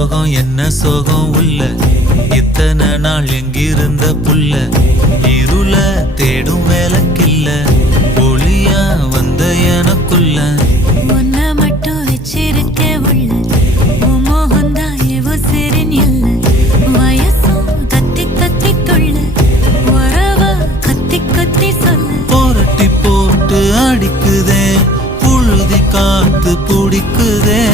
சோகம் என்ன சோகம் உள்ள இத்தனை நாள் எங்கிருந்த புல்ல இருள தேடும் வேலைக்கில்ல ஒளியா வந்த எனக்குள்ள உன்னை மட்டும் வச்சிருக்க உள்ள உன் மோகந்தான் எவோ சிறின் இல்ல வயசும் கத்தி கத்தி தொள்ள உறவ கத்தி கத்தி சொல்ல போரட்டி போட்டு அடிக்குதே புழுதி காத்து பிடிக்குதே